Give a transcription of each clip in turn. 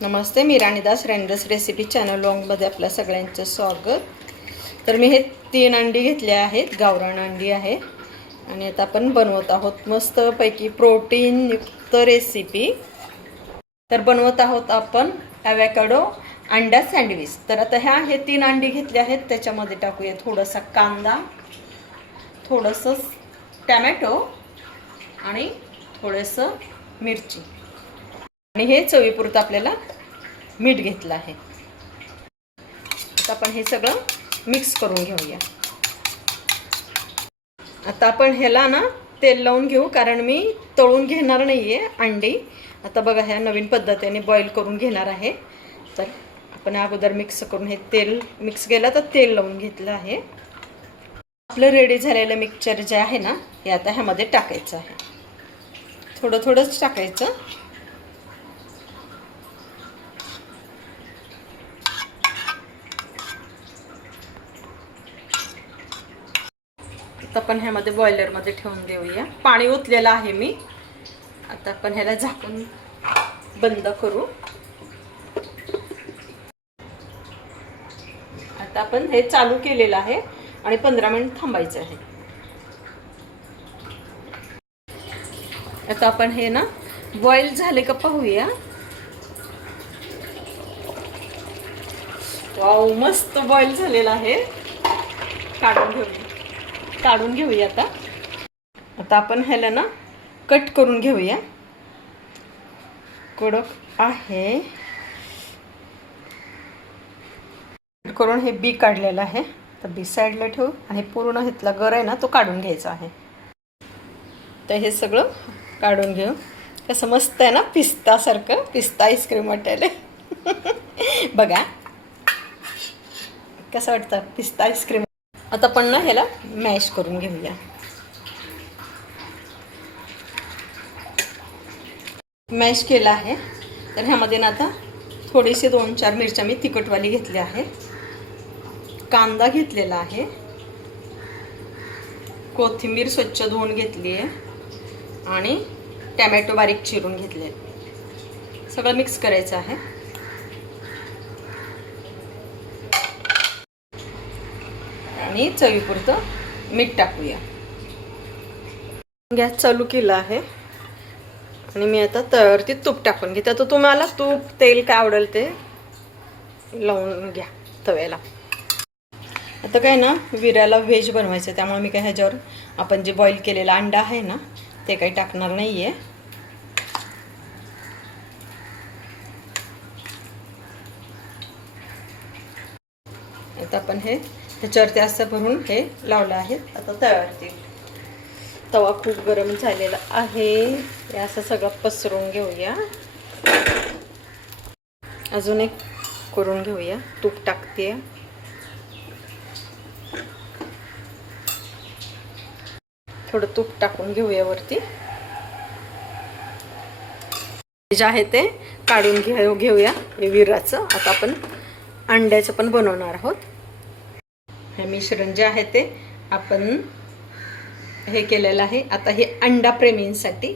नमस्ते, मी राणीदास recipe channel लॉंगमध्ये आपल्या सगळ्यांचं स्वागत. तर मी हे 3 अंडी घेतले आहेत, गावरान अंडी आहे आणि आता आपण बनवत आहोत मस्तपैकी प्रोटीनयुक्त रेसिपी. तर बनवत आहोत आपण ॲवोकॅडो अंडा सँडविच. तर आता हे 3 अंडी घेतले आहेत, त्याच्यामध्ये टाकूया थोडासा कांदा, थोडंसं टॅमॅटो आणि थोडंसं मिरची आणि हे चवीपुरतं आपल्याला मीठ घेतलं आहे. आता आपण हे सगळं मिक्स करून घेऊया. आता आपण ह्याला ना तेल लावून घेऊ, कारण मी तळून घेणार नाही आहे अंडी. आता बघा, ह्या नवीन पद्धतीने बॉईल करून घेणार आहे. तर आपण अगोदर मिक्स करून हे तेल मिक्स केलं, तर तेल लावून घेतलं आहे. आपलं रेडी झालेलं मिक्सचर जे आहे ना, हे आता ह्यामध्ये टाकायचं आहे. थोडं थोडंच टाकायचं. आता आपण ह्यामध्ये बॉयलरमध्ये ठेवून देऊया. पाणी ओतलेलं आहे मी. आता आपण ह्याला झाकून बंद करू. आता आपण हे चालू केलेलं आहे आणि 15 मिनिट थांबायचं आहे. आता आपण हे ना बॉईल झाले का पाहूया. वाव, मस्त बॉईल झालेला आहे. काढून घेऊया. आता आपण ह्याला ना कट करून घेऊया. कडक आहे करून हे बी काढलेलं आहे. तर बी साईडला ठेवू आणि पूर्ण ह्यातला गर आहे ना, तो काढून घ्यायचा आहे. तर हे सगळं काढून घेऊ. कसं मस्त आहे ना, पिस्तासारखं, पिस्ता आईस्क्रीम वाटायला. बघा कसं वाटतं पिस्ता आईस्क्रीम. आता आपण ना ह्याला मॅश करून घेऊया. मॅश केला आहे. तर ह्यामध्ये ना आता थोडीशी 2-4 मिरच्या मी तिखटवाली घेतली आहे. कांदा घेतलेला आहे. कोथिंबीर स्वच्छ धुवून घेतली आहे आणि टॅमॅटो बारीक चिरून घेतले. सगळं मिक्स करायचं आहे. आणि चवीपुरतं मीठ टाकूया. गॅस चालू केला आहे आणि मी आता तव्यावरती तूप टाकून घेते. आता तुम्हाला तूप तेल काय आवडेल ते लावून घ्या तव्याला. आता काय ना, विऱ्याला व्हेज बनवायचं, त्यामुळे मी काय ह्याच्यावर आपण जे बॉईल केलेला अंडा आहे ना, ते काही टाकणार नाही आहे. आता आपण हे ह्याच्यावरती असं भरून हे लावलं आहे. आता तव्यावरती तवा खूप गरम झालेला आहे. हे असं सगळं पसरून घेऊया. अजून एक करून घेऊया. तूप टाकते. थोडं तूप टाकून घेऊया वरती. जे आहे ते काढून घेऊया हे विराचं. आता आपण अंड्याचं पण बनवणार आहोत. हे मिश्रण जे आहे ते आपण हे केलेलं आहे. आता हे अंडा प्रेमींसाठी.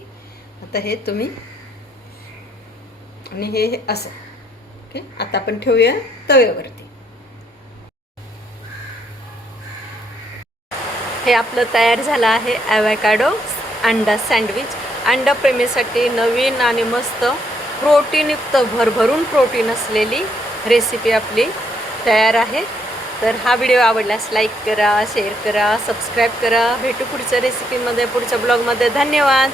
आता हे तुम्ही आणि हे असं ओके. आता आपण ठेवूया तव्यावरती. हे आपलं तयार झालं आहे ॲवोकॅडो अंडा सँडविच. अंडा प्रेमीसाठी नवीन आणि मस्त प्रोटीनयुक्त, भरभरून प्रोटीन असलेली रेसिपी आपली तयार आहे. तर हा व्हिडिओ आवडल्यास लाईक करा, शेअर करा, सबस्क्राईब करा. भेटू पुढच्या रेसिपीमध्ये, पुढच्या ब्लॉगमध्ये. धन्यवाद.